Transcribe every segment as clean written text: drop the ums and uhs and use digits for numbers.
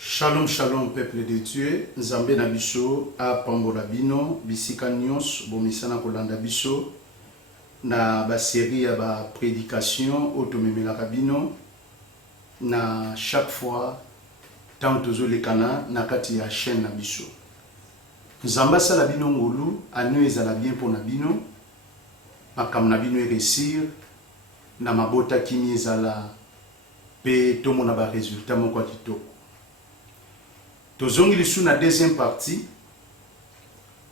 Shalom, shalom, peuple de Dieu. Nzambe na biso a pambola bino, bisika nyonso, bomisana kolanda biso na ba série ya ba prédication otomemelaka bino na chaque fois tant tozolekana na kati ya chaîne na biso. Nzambe asala bino ngolu, anu ezala bien pona bino, makam na bino réussir na mabota kimi ezala pe tomona ba résultat moko kitoko. Tozongi lisu na deuxième partie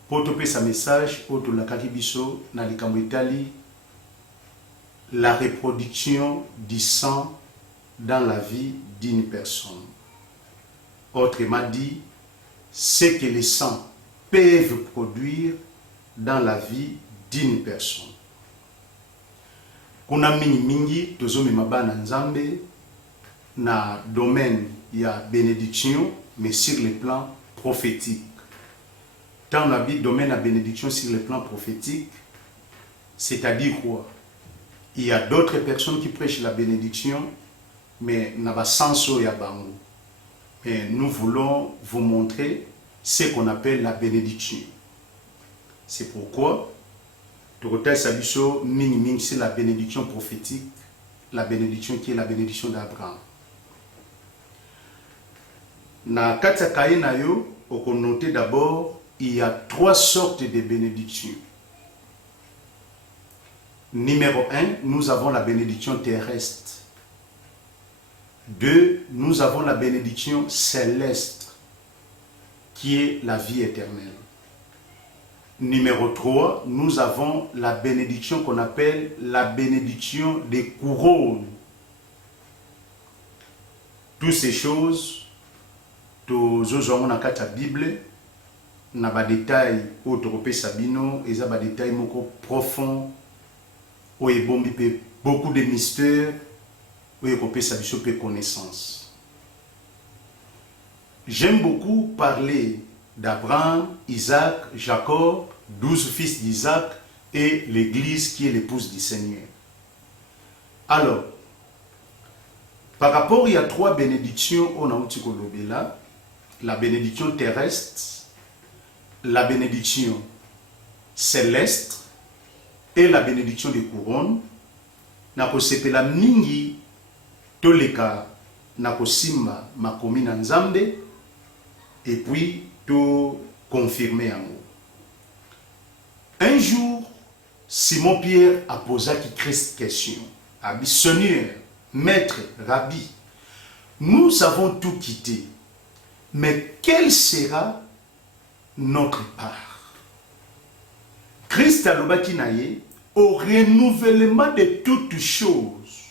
pour topé sa message auto la kakibiso na likambo etali la reproduction du sang dans la vie d'une personne. Autrement dit, ce que les sangs peuvent produire dans la vie d'une personne. Kuna mingi tozomema bana nzambe na domaine ya bénédiction mais sur le plan prophétique. Dans le domaine de bénédiction sur le plan prophétique, c'est-à-dire quoi? Il y a d'autres personnes qui prêchent la bénédiction, mais n'a pas sens au yabango. Mais nous voulons vous montrer ce qu'on appelle la bénédiction. C'est pourquoi, c'est la bénédiction prophétique, la bénédiction qui est la bénédiction d'Abraham. Na katsakaye na yo, on peut noter d'abord, il y a trois sortes de bénédictions. Numéro 1, nous avons la bénédiction terrestre. 2, nous avons la bénédiction céleste, qui est la vie éternelle. Numéro 3, nous avons la bénédiction qu'on appelle la bénédiction des couronnes. Toutes ces choses, tozozongo na kati ya Bible na ba détail o torope sabino eza ba détail moko profond o ebombi pe beaucoup de mystères o ekope sabiso pe connaissance. J'aime beaucoup parler d'Abraham, Isaac, Jacob, 12 fils d'Isaac et l'église qui est l'épouse du Seigneur. Alors, par rapport, il y a trois bénédictions on a là. La bénédiction terrestre, la bénédiction céleste et la bénédiction des couronnes. Nako sepela mingi toleka nako simba makomi na nzambe et puis to confirmer yango. Un jour, Simon Pierre a posé cette question. Abi Seigneur, maître, rabbi, nous avons tout quitté. Mais quelle sera notre part? Christ a l'obakinaye au renouvellement de toutes choses.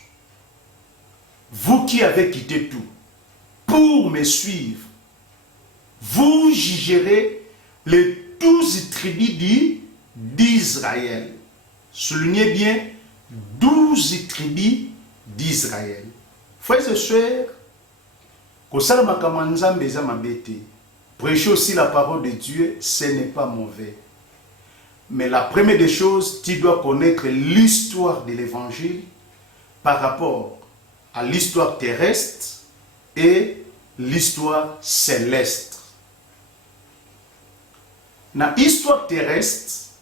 Vous qui avez quitté tout pour me suivre, vous jugerez les 12 tribus d'Israël. Soulignez bien 12 tribus d'Israël. Frères et sœurs, prêcher aussi la parole de Dieu, ce n'est pas mauvais. Mais la première des choses, tu dois connaître l'histoire de l'évangile par rapport à l'histoire terrestre et l'histoire céleste. Dans l'histoire terrestre,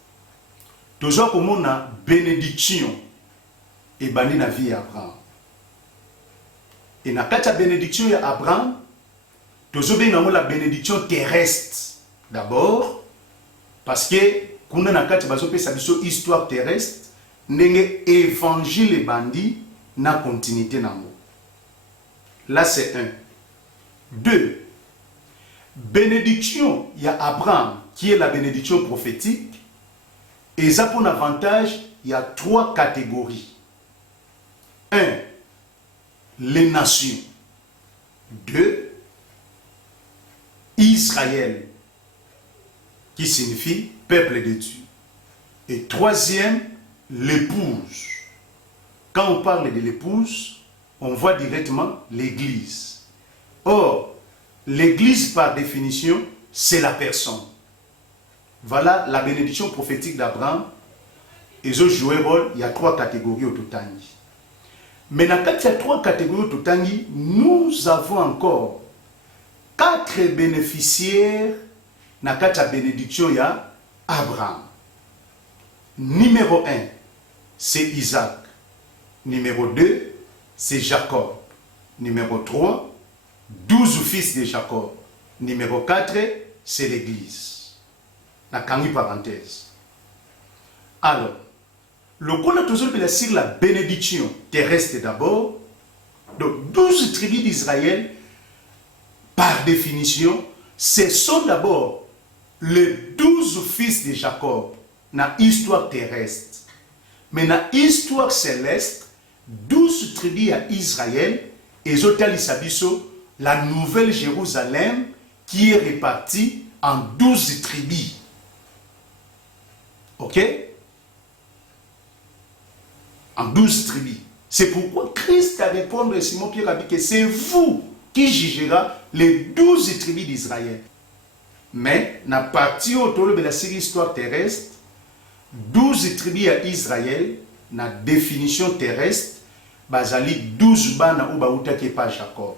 toujours comme on a bénédiction et bani na vie Abraham. Et dans la bénédiction d'Abraham, nous avons la bénédiction terrestre. D'abord, parce que nous avons une histoire terrestre, nous avons évangile et bandit dans la continuité. Là, c'est un. 2. Bénédiction, il y a Abraham, qui est la bénédiction prophétique. Et ça, pour l'avantage, il y a 3 catégories. 1. Les nations. 2. Israël, qui signifie peuple de Dieu. Et 3e, l'épouse. Quand on parle de l'épouse, on voit directement l'église. Or, l'église par définition, c'est la personne. Voilà la bénédiction prophétique d'Abraham. Et je joue un rôle, il y a 3 catégories au total. Mais dans les 3 catégories au total, nous avons encore 4 bénéficiaires na kata bénédiction ya Abraham. Numéro 1, c'est Isaac. Numéro 2, c'est Jacob. Numéro 3, 12 fils de Jacob. Numéro 4, c'est l'Église. La parenthèse. Alors, le qu'on toujours sur la bénédiction terrestre d'abord. Donc, 12 tribus d'Israël, par définition, ce sont d'abord les 12 fils de Jacob dans l'histoire terrestre. Mais dans l'histoire céleste, 12 tribus à Israël et la nouvelle Jérusalem qui est répartie en 12 tribus. Ok? En 12 tribus. C'est pourquoi Christ a répondu à Simon Pierre a dit que c'est vous qui jugera les 12 tribus d'Israël. Mais, na partie autour de la série histoire terrestre, 12 tribus à Israël, na définition terrestre, bazali 12 bana ou baouta qui pas Jacob.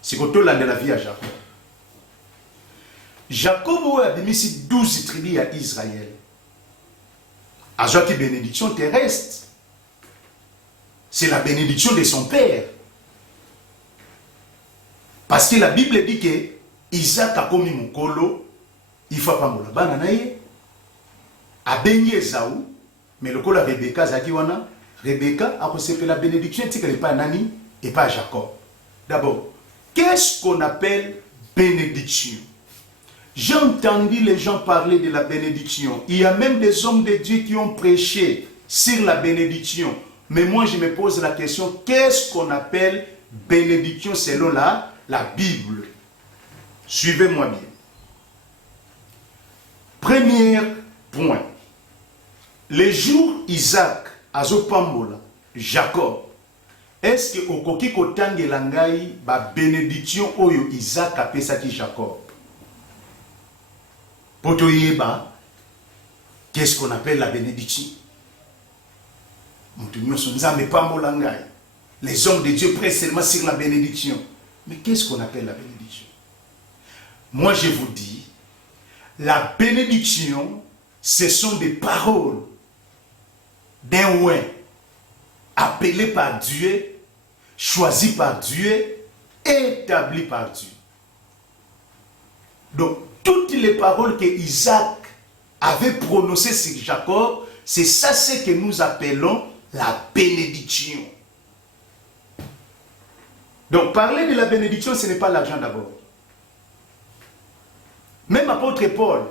C'est quand on l'a de la vie à Jacob. Jacob a mis 12 tribus à Israël. A qui bénédiction terrestre. C'est la bénédiction de son père. Parce que la Bible dit que Isaac a commis mon colo, il faut pas me la bananaye. A béni Esaou, mais le colo a Rebecca, Zakiwana, Rebecca a reçu la bénédiction, c'est qu'elle n'est pas Nani et pas Jacob. D'abord, qu'est-ce qu'on appelle bénédiction? J'ai entendu les gens parler de la bénédiction. Il y a même des hommes de Dieu qui ont prêché sur la bénédiction. Mais moi, je me pose la question, qu'est-ce qu'on appelle bénédiction selon la Bible? Suivez-moi bien. Premier point. Les jours Isaac, Azopambola, Jacob, est-ce que au koki kotange langai ba bénédiction oyo Isaac a pesaki Jacob? Potoyeba, qu'est-ce qu'on appelle la bénédiction? Les hommes de Dieu prêtent seulement sur la bénédiction. Mais qu'est-ce qu'on appelle la bénédiction? Moi, je vous dis, la bénédiction, ce sont des paroles d'un ouin appelé par Dieu, choisi par Dieu, établi par Dieu. Donc, toutes les paroles que Isaac avait prononcées sur Jacob, c'est ça ce que nous appelons la bénédiction. Donc, parler de la bénédiction, ce n'est pas l'argent d'abord. Même apôtre Paul,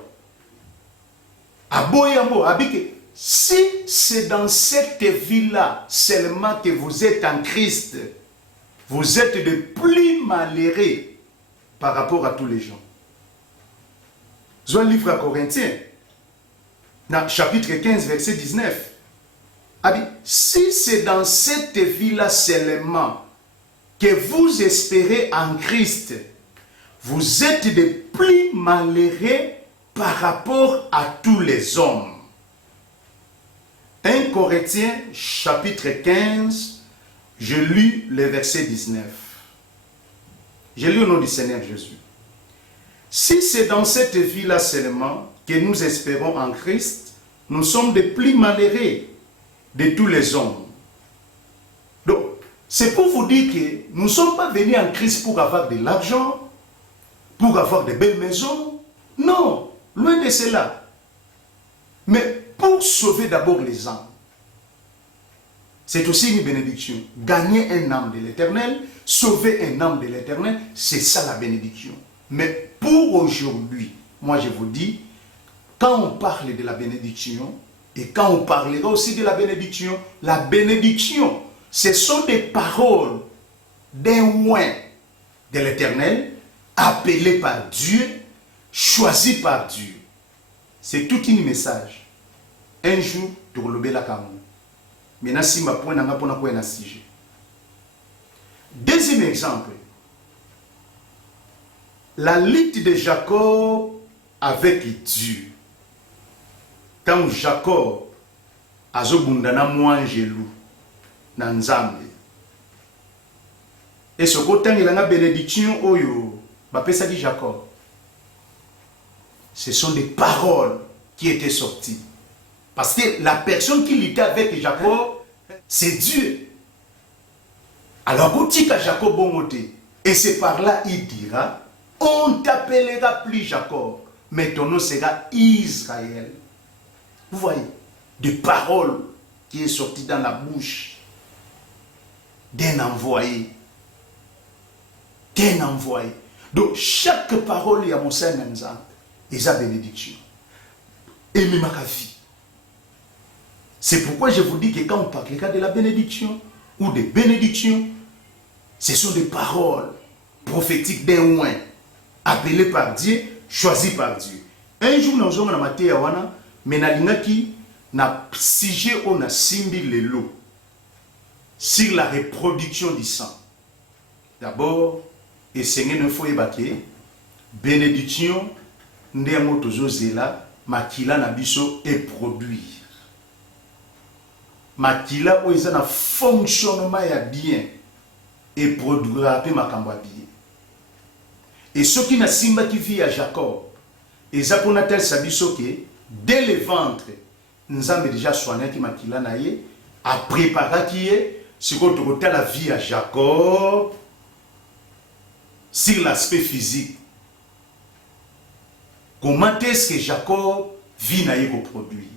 à Boyambo, a dit que si c'est dans cette vie-là seulement que vous êtes en Christ, vous êtes de plus malheureux par rapport à tous les gens. Dans le livre à Corinthiens, dans chapitre 15, verset 19, a dit, si c'est dans cette vie-là seulement que vous espérez en Christ, vous êtes de plus malheureux par rapport à tous les hommes. 1 Corinthiens, chapitre 15, je lis le verset 19. Je lis au nom du Seigneur Jésus. Si c'est dans cette vie-là seulement que nous espérons en Christ, nous sommes de plus malheureux de tous les hommes. Donc, c'est pour vous dire que nous ne sommes pas venus en Christ pour avoir de l'argent, pour avoir de belles maisons. Non, loin de cela. Mais pour sauver d'abord les âmes. C'est aussi une bénédiction. Gagner un âme de l'Éternel, sauver un âme de l'Éternel, c'est ça la bénédiction. Mais pour aujourd'hui, moi je vous dis, quand on parle de la bénédiction, et quand on parlera aussi de la bénédiction, ce sont des paroles d'un oint de l'Éternel, appelé par Dieu, choisi par Dieu. C'est tout un message. Un jour, tu vas la caméra. Maintenant, si ma point n'a pas un sujet. Deuxième exemple. La lutte de Jacob avec Dieu. Quand Jacob a zobundana mwangelou na nzambe. Et ce côté il a une bénédiction oyo Bapesa dit Jacob. Ce sont des paroles qui étaient sorties. Parce que la personne qui luttait avec Jacob, c'est Dieu. Alors, quand il a Jacob bongoté, et c'est par là il dira, on t'appellera plus Jacob, mais ton nom sera Israël. Vous voyez, des paroles qui est sorties dans la bouche d'un envoyé. D'un envoyé. Donc, chaque parole, il y a mon sein et sa bénédiction. Et même ma vie. C'est pourquoi je vous dis que quand on parle de la bénédiction ou des bénédictions, ce sont des paroles prophétiques d'un oin, appelées par Dieu, choisies par Dieu. Un jour, nous avons maté wana, mais qui na sujet on a simbi le lot sur la reproduction du sang. D'abord, et Seigneur ne faut ébaquer, bénédiction, ndemo tozozela, makila na biso et produire. Makila où ils ont un fonctionnement bien et produira peu makambo bien. Et ceux qui n'a simba qui vit à Jacob, ils ont pour tel sabiso que dès le ventre, nous avons déjà soigné qui makila naie, a préparé qui est ce qu'on la vie à Jacob sur l'aspect physique. Comment est-ce que Jacob vit naie pour produire?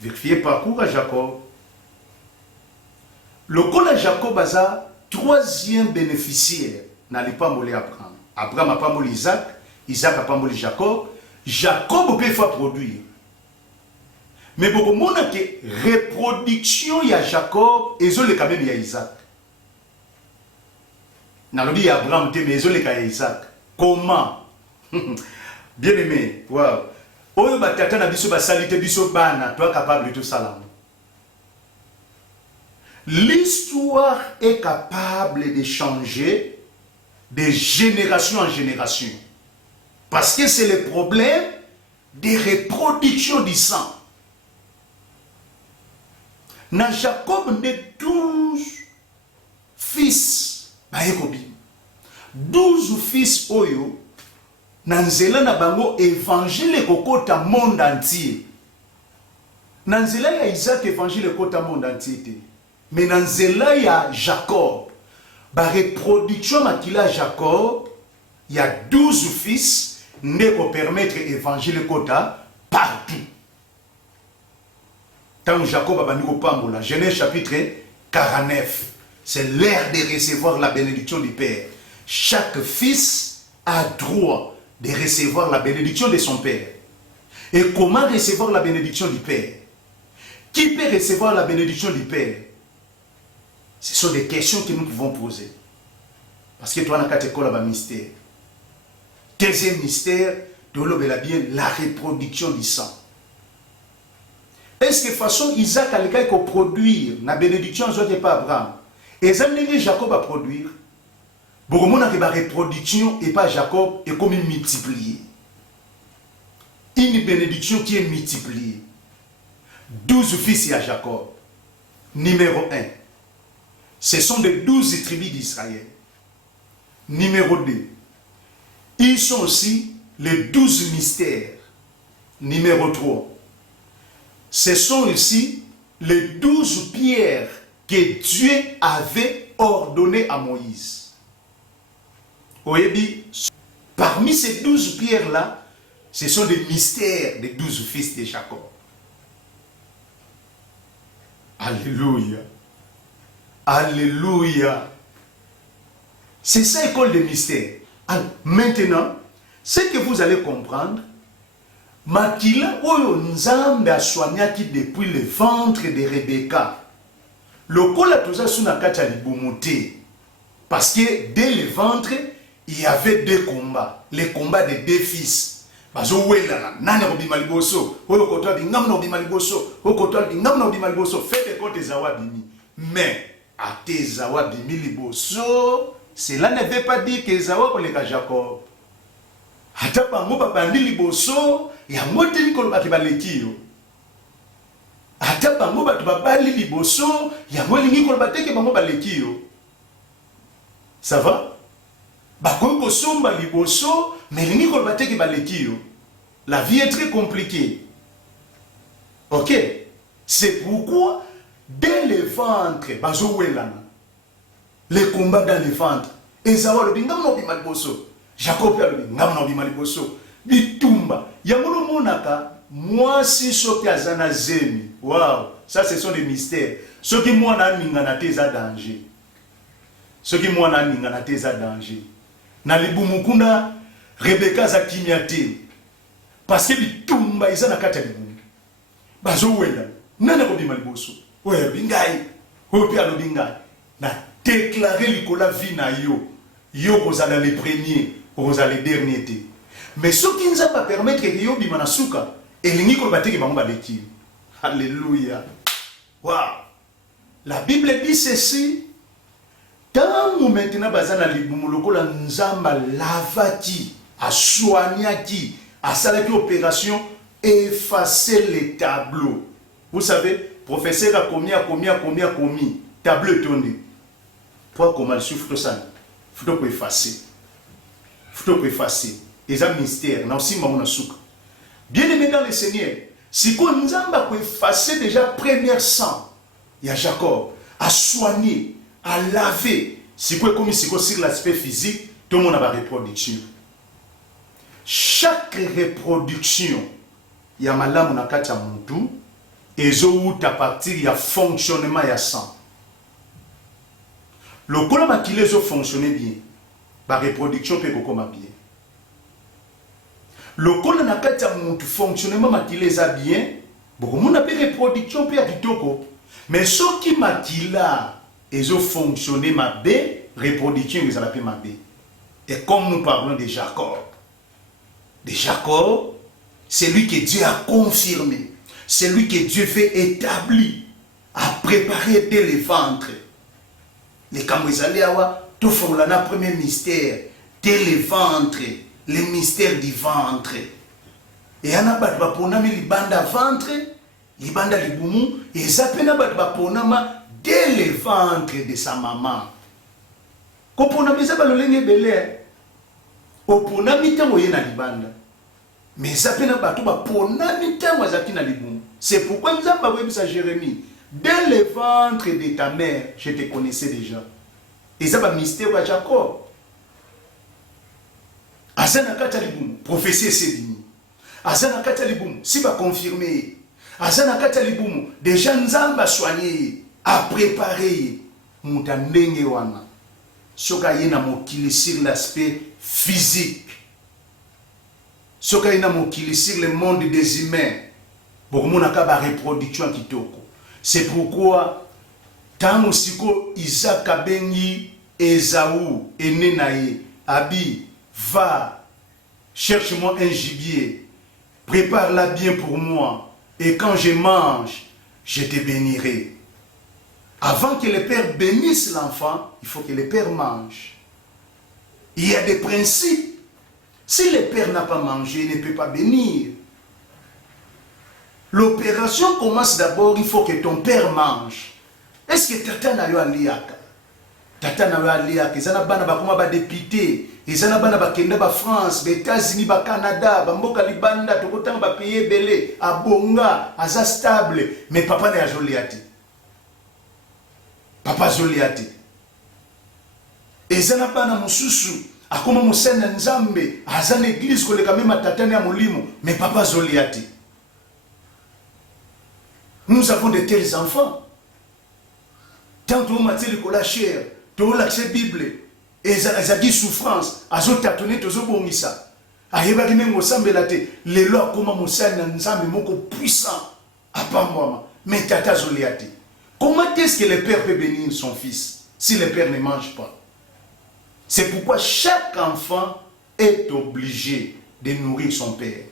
Vérifiez parcours à Jacob. Le col à Jacob a troisième bénéficiaire. N'allez pas moller Abraham. Abraham n'a pas molli Isaac. Isaac n'a pas molli Jacob. Jacob peut faire produire. Mais beaucoup de monde a que reproduction il y a Jacob et ils ont quand même il y a Isaac. N'allez pas Abraham mais ils ont il y a Isaac. Comment? Bien aimé. Wow. Oyo batata na biso basalite biso bana, toi capable de tout ça. L'histoire est capable de changer de génération en génération. Parce que c'est le problème de reproduction du sang. Dans Jacob de 12 fils, 12 fils oyo, Nanzela na bango évangile kokota monde entier. Nanzela ya Isaac évangile kokota monde entier. Mais nanzela ya Jacob, ba reproduction makila Jacob, il y a 12 fils ne pour permettre évangile kota partout. Tant Jacob a bani ko pambola, Genèse chapitre 49, c'est l'heure de recevoir la bénédiction du Père. Chaque fils a droit de recevoir la bénédiction de son Père. Et comment recevoir la bénédiction du Père? Qui peut recevoir la bénédiction du Père? Ce sont des questions que nous pouvons poser. Parce que toi, tu as un mystère. Deuxième mystère, tu as bien la reproduction du sang. Est-ce que de façon Isaac a le produire la bénédiction soit pas Abraham? Et ça Jacob a produire. Beaucoup de monde a reproduction et pas Jacob est comme multiplié. Une bénédiction qui est multipliée. 12 fils à Jacob. Numéro 1. Ce sont les 12 tribus d'Israël. Numéro 2. Ils sont aussi les 12 mystères. Numéro 3. Ce sont ici les 12 pierres que Dieu avait ordonnées à Moïse. Parmi ces 12 pierres-là, ce sont des mystères des 12 fils de Jacob. Alléluia. Alléluia. C'est ça l'école des mystères. Alors, maintenant, ce que vous allez comprendre, Makila oyo nzambe a soigné depuis le ventre de Rebecca. Le col a tout ça sous la carte à l'ibumuté. Parce que dès le ventre, il y avait deux combats. Les combats des deux fils. Bazo wela nani obima liboso. Oyo kotoa bingam na obima liboso. Oyo kotoa bingam na obima liboso. Faites compte zawa bimi. Mais à tes zawa bimi liboso, cela ne veut pas dire que zawa pour les Jacob. Hata bango babandi liboso, ya mote nikolo bakibaleki yo. Hata bango batu babali liboso, ya molingi kolo bateke bango baleki yo. Ça va? Bakoy ko somba liboso, mais lingi ko bateki baleki yo. La vie est très compliquée. Ok? C'est pourquoi, dès le ventre, bazo welana. Les combats dans le ventre. Esawa lobi ngam bima liboso. Jacob ya lobi ngam bima liboso. Bitumba. Yangono monaka, moi si soki azana zemi. Waouh, ça ce sont des mystères. Ceux qui moi na ningana te za danger. Ceux qui moi na ningana te za danger. Na libumukuna Rebecca za kimiate. Parce que bitumba izana kata libumu. Bazo wenda. Nana ko bima liboso. Oya bingai. Opi alo bingai. Na déclarer likola vie na yo. Yo kozala les premiers, kozala les derniers te. Mais ce qui nous a pas permettre que yo bima na suka, elingi ko bateki bango baleki. Alléluia. Waouh. La Bible dit ceci. Tant maintenant bazana libumu lokola nzamba lavaki, a soignaki, a salaki opération effacer les tableaux. Vous savez, professeur a commis tableau tourné. Pour comment le souffle ça, faut effacer. Faut effacer. Et un mystère, na aussi mauna souk. Bien aimé dans le Seigneur, si qu'on nous a effacé déjà première sang, il y a Jacob à soigner, à laver. Si qu'on comme si qu'on sur l'aspect physique, tout le monde a une reproduction. Chaque reproduction, il y a malam na kacha muntu, et zo à partir il y a fonctionnement il y a sang. Le colama qui les a fonctionné bien, la reproduction peut comment bien. Le colama kacha muntu fonctionnement qui les a bien, beaucoup monde appelle reproduction peut être kitoko. Mais ce qui m'a dit là, ils ont fonctionné ma B, reproduction ils ont appelé ma B. Et comme nous parlons de Jacob, c'est lui que Dieu a confirmé, c'est lui que Dieu fait établir, a préparé dès le ventre. Les Kamwezaliawa, tout font le premier mystère, dès le ventre, le mystère du ventre. Et il y a un peu de banda ventre, les banda libumu, et zapena batbaponama dès le ventre de sa maman. Kopona bisa balolenge belé. Opona mitango yena libanda. Mais zapena batu bapona mitango zaki na libumu. C'est pourquoi nous avons webisa Jérémie. Dès le ventre de ta mère, je te connaissais déjà. Et ça va mystère à Jacob. Azana kata libumu, prophétie c'est dit. Azana kata libumu, si va confirmer. Azana kata libumu, déjà nzamba soigner, à préparer. Mutandenge wana. Soka yena mokili sur l'aspect physique. Soka yena mokili sur le monde des humains. Pour mon akaba reproduction kitoko. C'est pourquoi tant siko Isaac abengi Esaü enenaye Abi va cherche-moi un gibier, prépare-la bien pour moi et quand je mange, je te bénirai. Avant que le père bénisse l'enfant, il faut que le père mange. Il y a des principes. Si le père n'a pas mangé, il ne peut pas bénir. L'opération commence d'abord, il faut que ton père mange. Est-ce que tata na yo aliaka? Tata na yo aliaka, ezana bana bakoma ba député, ezana bana bakenda ba France, ba États-Unis, ba Canada, ba mboka libanda, tokotanga ba payer belé, abonga, aza stable, mais papa na joliati. Papa joliati. Ezana bana mususu, akoma musena nzambe, aza na église koleka même tata na molimo, mais papa joliati. Nous avons de tels enfants. Tant que vous avez la chair, vous avez la Bible, et vous avez souffrance, vous avez tâtonné, vous avez bonisa. Vous avez les lois comme vous avez puissant. Mais tata Zoliati. Comment est-ce que le père peut bénir son fils si le père ne mange pas? C'est pourquoi chaque enfant est obligé de nourrir son père.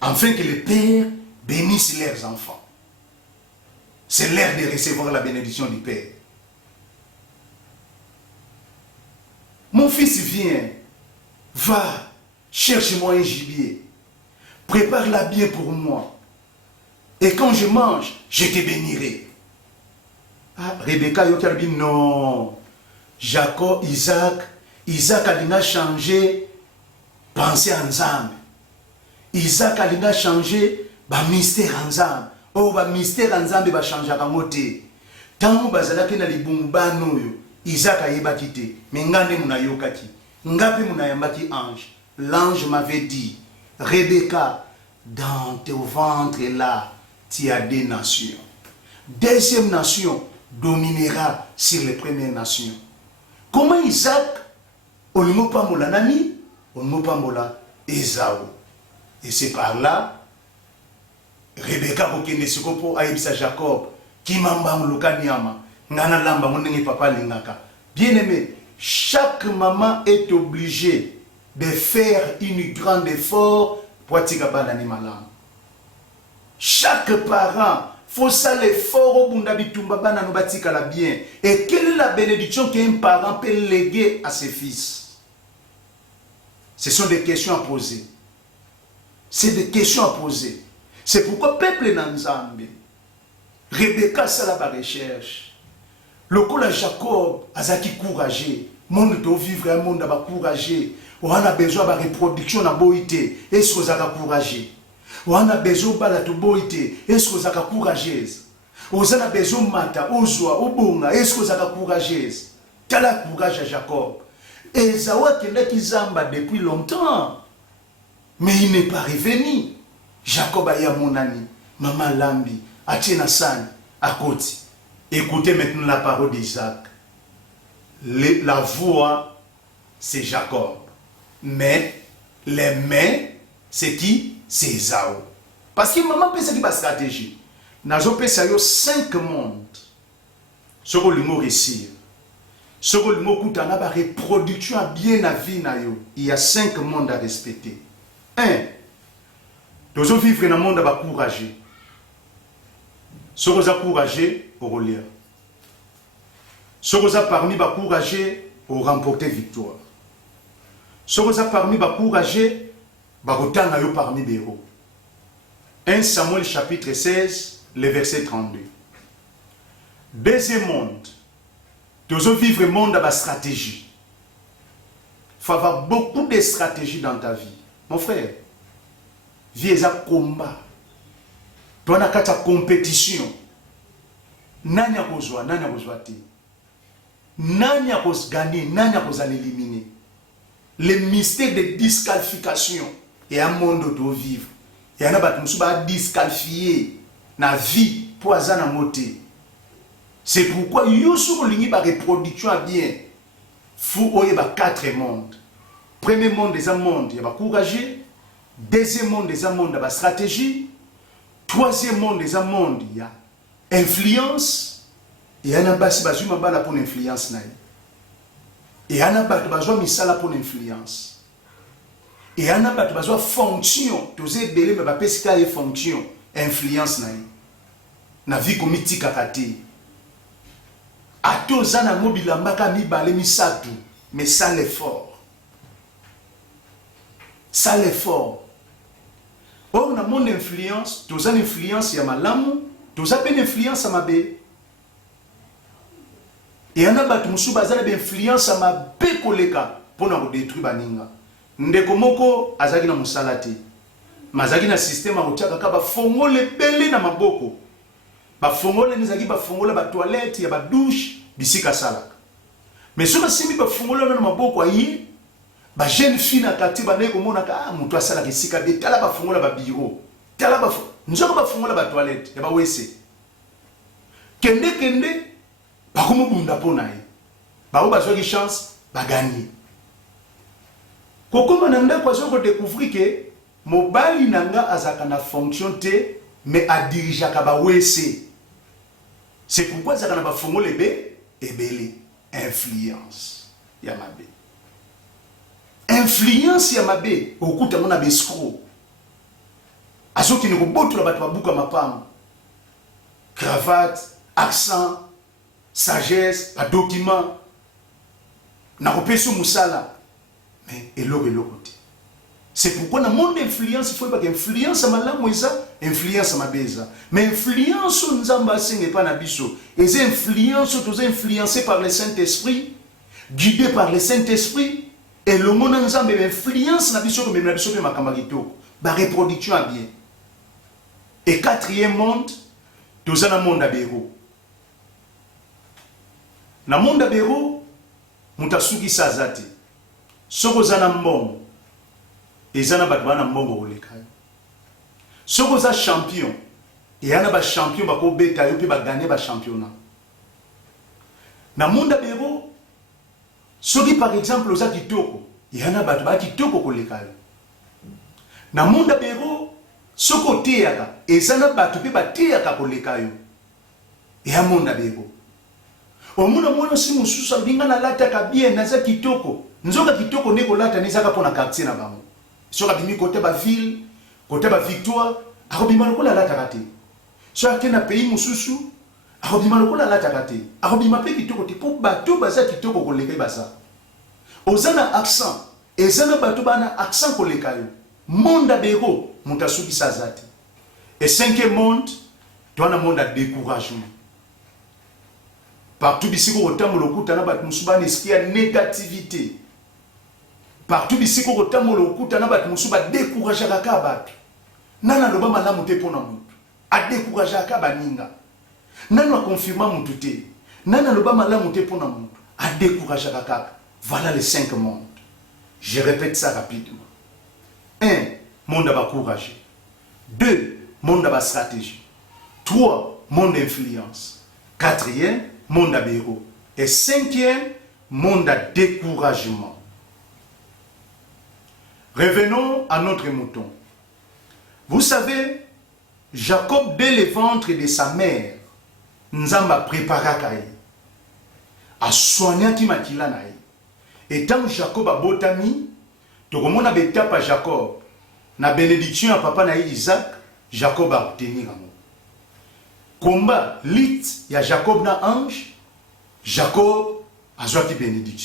Afin que le père bénissent leurs enfants. C'est l'heure de recevoir la bénédiction du Père. Mon fils vient, va, cherche-moi un gibier, prépare-la bien pour moi. Et quand je mange, je te bénirai. Ah, Rebecca Yokarbi, non. Jacob, Isaac a changé penser en Nzambe. Isaac a changé ba mystère en Nzambe. Oh, ba mystère en Nzambe ba changer ka moté. Tant bazalaki na libumbano yo, Isaac a yebaki te, mais ngande muna yokaki. Ngapi muna yambaki ange. L'ange m'avait dit, Rebecca, dans tes ventres là, tu as des nations. Deuxième nation dominera sur les premières nations. Comment Isaac, on ne m'a pas mola nani, on ne m'a pas mola Esaü. Et c'est par là, Rebecca kokende sikopo aibisa Jacob, qui mamba muluka nyama, ngana lamba monenge papa lingaka. Bien aimé, chaque maman est obligée de faire une grande effort pour attirer l'animal. Chaque parent faut ça l'effort au bunda bitumba bana no batika la bien. Et quelle est la bénédiction qu'un parent peut léguer à ses fils? Ce sont des questions à poser. C'est des questions à poser. C'est pourquoi peuple Nanzambe, Rebecca sala ba recherche. Le col Jacob azaki courageux. Monde doit vivre un monde ba courageux. On a besoin de reproduction na boité. Est-ce que vous avez courageux? On a besoin de la boité. Est-ce que vous avez courageuse? On a besoin de mata, ozwa, obonga. Est-ce que vous avez courageuse? Quel a courage à Jacob? Esaü qui zamba depuis longtemps. Mais il n'est pas revenu. Jacob a ya mon ami. Maman Lambi, Atiena San, à côté. Écoutez maintenant la parole d'Isaac. La voix, c'est Jacob. Mais les mains, c'est qui? C'est Esaü. Parce que maman pense qu'il y a une stratégie. Nous avons 5 mondes. Ce que le mot réussir. Ce que le mot coûte en avoir reproduction à bien la vie. Il y a 5 mondes à respecter. 1. Nous devons vivre dans un monde à courager. Ce que vous avez couragé, au relire. Ce que vous avez parmi de courager, au remporter victoire. Ce que vous avez parmi de courager, au parmi des héros. 1 Samuel chapitre 16, le verset 32. Deuxième monde. Nous devons vivre un monde à stratégie. Il faut avoir beaucoup de stratégies dans ta vie. Mon frère, vie un combat. Tu as une compétition. Nani a besoin, nani a besoin de nani a gagner, nani a éliminer. Le mystère de disqualification et un monde de vivre. Et un abat nous disqualifié na vie pour azana moté. C'est pourquoi yosu lingi ba reproduction à bien. Fou oye ba 4 mondes. Premier monde des monde, il y a courageux. Deuxième monde des monde, il y a stratégie. Troisième monde des monde, il y a influence. Et il y a un basi bazuma bala pour influence naï. Et il y a un basi bazuma misala pour influence. Et il y a un basi bazuma fonction. Tous les belés mais bapé sika y fonction, influence naï. Na vie comme tika kate. Ato zana mobile mbaka mi balé misatu, mais ça l'effort. Ça l'effort. On a mon influence, tu as une influence à ma lame, tu as une influence à ma bé. Et on a battu musu bazala une influence à ma bé koleka pour nous détruire baninga. Ndeko moko azaki na musalati. Mazaki na système a rotiaka ka ba fongole belé na maboko. Ba fongole nizaki ba fongole ba toilette ya ba douche bisika salaka. Mais sur la simi ba fongole na maboko ayi ba jeune fille na kati ba neko mona ka mutu asala ke sika be tala ba fungola ba bureau tala ba nzoko ba fungola ba toilette ya ba wese kende ba komo bunda pona ye ba o ba zo ki chance ba gagner kokoma na ndako zo ko découvrir que mobali nanga azaka na fonction te mais a diriger ka ba wese. C'est pourquoi ça kana ba fungola be ebele influence ya mabe. Influence ya mabe okuta mona bescro azoki ne koboto la bato babuka mapam cravate accent sagesse ba document na kopeso musala mais eloko te. C'est pourquoi dans monde influence il faut pas influence malamu eza influence mabeza mais influence nzamba singe pa na biso et influence tous influencés par le Saint-Esprit guidé par le Saint-Esprit, et le monde ensemble influence na biso comme na biso pe makamba kitoko, ba reproduction à bien. Et quatrième monde, tous dans le monde abéro. Na monde abéro, mutasuki sazate. Soko zana mbongo, ezana batbana mbongo olekayo. Soko za champion, yana ba champion bako beta yo pe ba gagner ba championnat. Na monde abéro, soki par exemple oza kitoko, yana bato ba kitoko kolekayo. Na monde abéro, soko teyaka, ezana bato pe ba teyaka kolekayo. Ya monde abéro. Omuna mwana si mususu binga na lata ka bien na za kitoko. Nzoka kitoko neko lata nizaka pona quartier na bango. Soka bimi côté ba ville, côté ba victoire, akobima lokola lata kate. Soka na pays mususu, akobima lokola lata kate. Akobima pe kitoko te po bato baza kitoko koleka basa. Ozana accent, ezana bato bana accent koleka yo. Monde abéro, mutasuki sazati. Et cinquième monde, toi na monde à découragement. Partout ici qu'on retient le coup, t'as pas musuba n'esquia négativité. Partout ici qu'on retient le coup, t'as pas musuba décourager à kabat. Nana loba malamu te pona mutu. A décourager à kabaninga. Nana confirma mutute. Nana loba malamu te pona mutu. A décourager à kaba. Voilà les 5 mondes. Je répète ça rapidement. 1. Monde à courage. 2. Monde à stratégie. 3. Monde d'influence. 4e, monde à bureau. Et 5e, monde à découragement. Revenons à notre mouton. Vous savez, Jacob, dès le ventre de sa mère, Nzamba prépara Kaï, a soigné qui makila naï. Et tant Jacob a botami, tout le monde a bétap à Jacob, na bénédiction à papa naï Isaac, Jacob a obtenu l'amour. Combat lit, il y a Jacob na ange, Jacob a joué bénédiction.